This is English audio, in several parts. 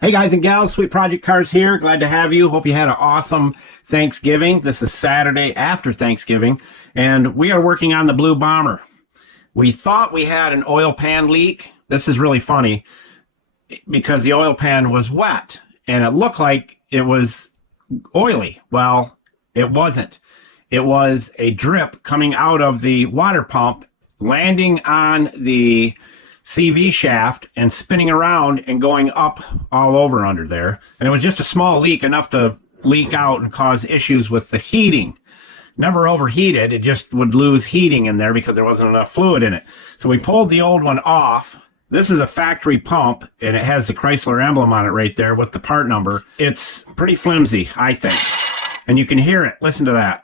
Hey guys and gals, Sweet Project Cars here. Glad to have you. Hope you had an awesome Thanksgiving. This is Saturday after Thanksgiving, and we are working on the Blue Bomber. We thought we had an oil pan leak. This is really funny because the oil pan was wet and it looked like it was oily. Well, it wasn't. It was a drip coming out of the water pump, landing on the CV shaft and spinning around and going up all over under there. And it was just a small leak, enough to leak out and cause issues with the heating. Never overheated, it just would lose heating in there because there wasn't enough fluid in it. So we pulled the old one off. This is a factory pump, and it has the Chrysler emblem on it right there with the part number. It's pretty flimsy, I think. And you can hear it. Listen to that.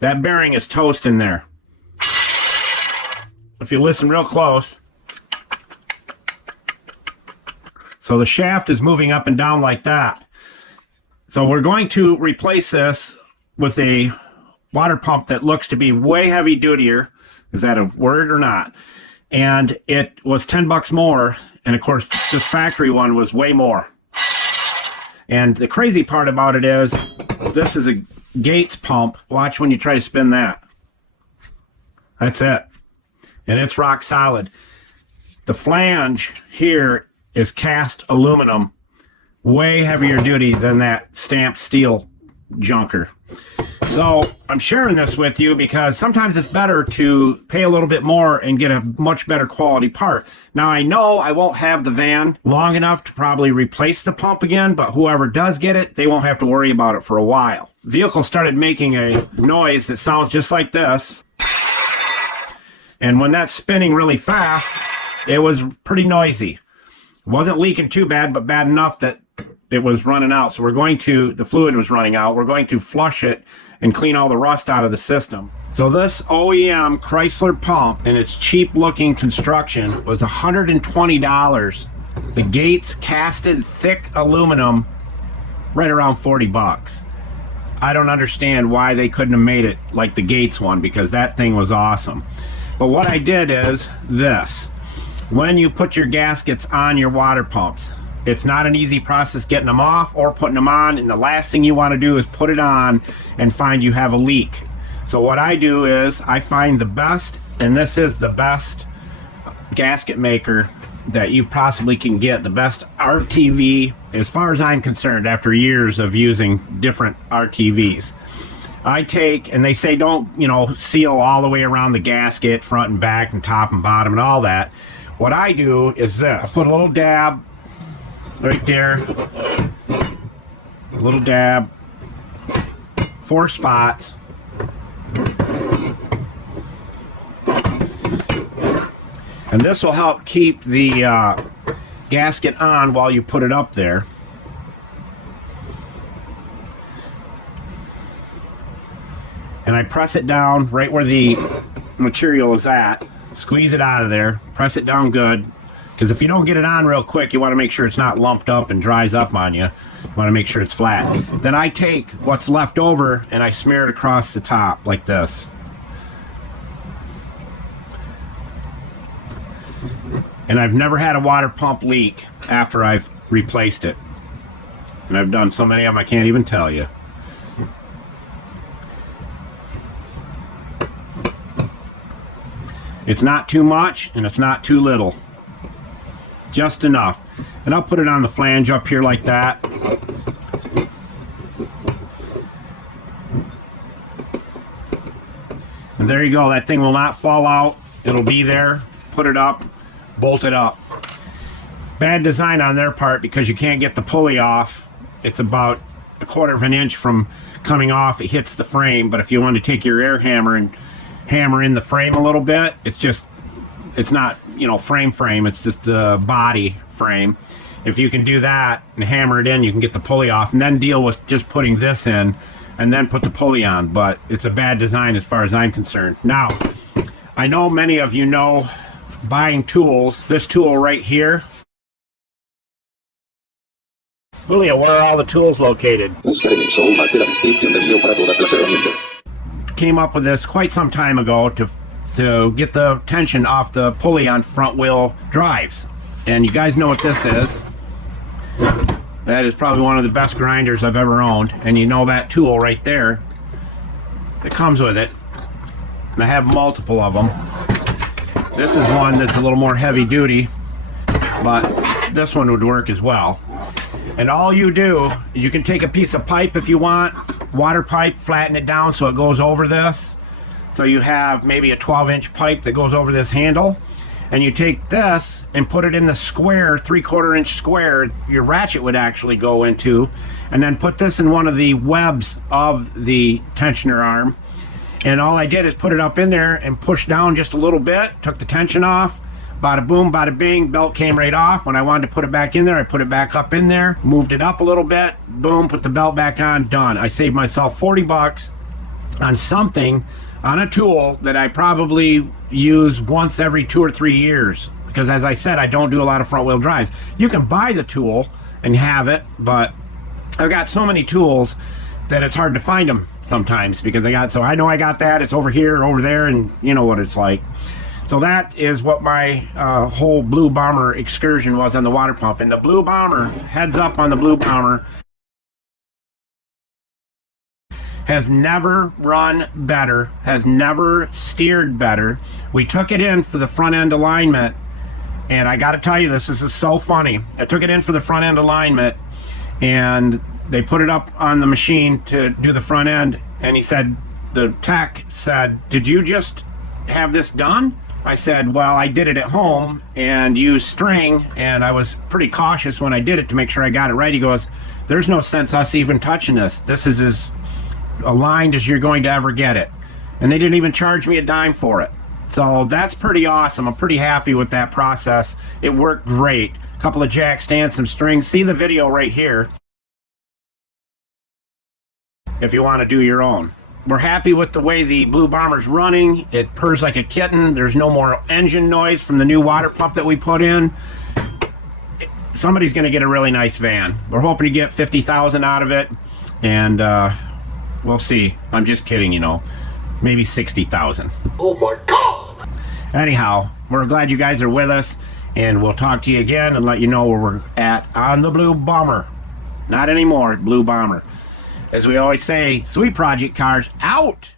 That bearing is toast in there. If you listen real close. So the shaft is moving up and down like that. So we're going to replace this with a water pump that looks to be way heavy dutier. Is that a word or not? And it was 10 bucks more. And of course, this factory one was way more. And the crazy part about it is, this is a Gates pump. Watch when you try to spin that. That's it. And it's rock solid. The flange here is cast aluminum, way heavier duty than that stamped steel junker. So I'm sharing this with you because sometimes it's better to pay a little bit more and get a much better quality part. Now I know I won't have the van long enough to probably replace the pump again, but whoever does get it, they won't have to worry about it for a while. The vehicle started making a noise that sounds just like this. And when that's spinning really fast, it was pretty noisy. It wasn't leaking too bad, but bad enough that it was running out. So we're going to, the fluid was running out. We're going to flush it and clean all the rust out of the system. So this OEM Chrysler pump and its cheap looking construction was $120. The Gates casted thick aluminum, right around 40 bucks. I don't understand why they couldn't have made it like the Gates one, because that thing was awesome. But what I did is this. When you put your gaskets on your water pumps, it's not an easy process getting them off or putting them on, and the last thing you want to do is put it on and find you have a leak. So what I do is I find the best, and this is the best gasket maker that you possibly can get, the best RTV as far as I'm concerned after years of using different RTVs. I take, and they say don't, you know, seal all the way around the gasket, front and back and top and bottom and all that. What I do is this. I put a little dab right there, a little dab, 4 spots. And this will help keep the gasket on while you put it up there. And I press it down right where the material is at. Squeeze it out of there. Press it down good. Because if you don't get it on real quick, you want to make sure it's not lumped up and dries up on you. You want to make sure it's flat. Then I take what's left over and I smear it across the top like this. And I've never had a water pump leak after I've replaced it. And I've done so many of them I can't even tell you. It's not too much and it's not too little. Just enough. And I'll put it on the flange up here like that. And there you go. That thing will not fall out. It'll be there. Put it up. Bolt it up. Bad design on their part because you can't get the pulley off. It's about 1/4 of an inch from coming off. It hits the frame. But if you want to take your air hammer and hammer in the frame a little bit, it's not, you know, frame, it's just the body frame. If you can do that and hammer it in, you can get the pulley off and then deal with just putting this in and then put the pulley on. But it's a bad design as far as I'm concerned. Now, I know many of you know buying tools. This tool right here, Julio, where are all the tools located? Came up with this quite some time ago to get the tension off the pulley on front wheel drives. And you guys know what this is. That is probably one of the best grinders I've ever owned. And you know that tool right there that comes with it. And I have multiple of them. This is one that's a little more heavy duty, but this one would work as well. And all you do, you can take a piece of pipe if you want, water pipe, flatten it down so it goes over this. So you have maybe a 12-inch pipe that goes over this handle. And you take this and put it in the square, 3/4 inch square your ratchet would actually go into, and then put this in one of the webs of the tensioner arm. And all I did is put it up in there and push down just a little bit, took the tension off, bada boom, bada bing, belt came right off. When I wanted to put it back in there, I put it back up in there, moved it up a little bit, boom, put the belt back on, done. I saved myself 40 bucks on something, on a tool that I probably use once every 2 or 3 years, because as I said, I don't do a lot of front wheel drives. You can buy the tool and have it, but I've got so many tools that it's hard to find them sometimes, because so I know I got that, it's over here, over there, and you know what it's like. So that is what my whole Blue Bomber excursion was on the water pump. And the Blue Bomber, heads up on the Blue Bomber, has never run better, has never steered better. We took it in for the front end alignment, and I got to tell you, this is so funny. I took it in for the front end alignment, and they put it up on the machine to do the front end, and he said, the tech said, "Did you just have this done?" I said, "Well, I did it at home and used string, and I was pretty cautious when I did it to make sure I got it right." He goes, "There's no sense us even touching this. This is as aligned as you're going to ever get it." And they didn't even charge me a dime for it. So that's pretty awesome. I'm pretty happy with that process. It worked great. A couple of jack stands, some strings. See the video right here if you want to do your own. We're happy with the way the Blue Bomber's running. It purrs like a kitten. There's no more engine noise from the new water pump that we put in. Somebody's going to get a really nice van. We're hoping to get 50,000 out of it, and we'll see. I'm just kidding, you know. Maybe 60,000. Oh my God! Anyhow, we're glad you guys are with us, and we'll talk to you again and let you know where we're at on the Blue Bomber. Not anymore, Blue Bomber. As we always say, Sweet Project Cars out!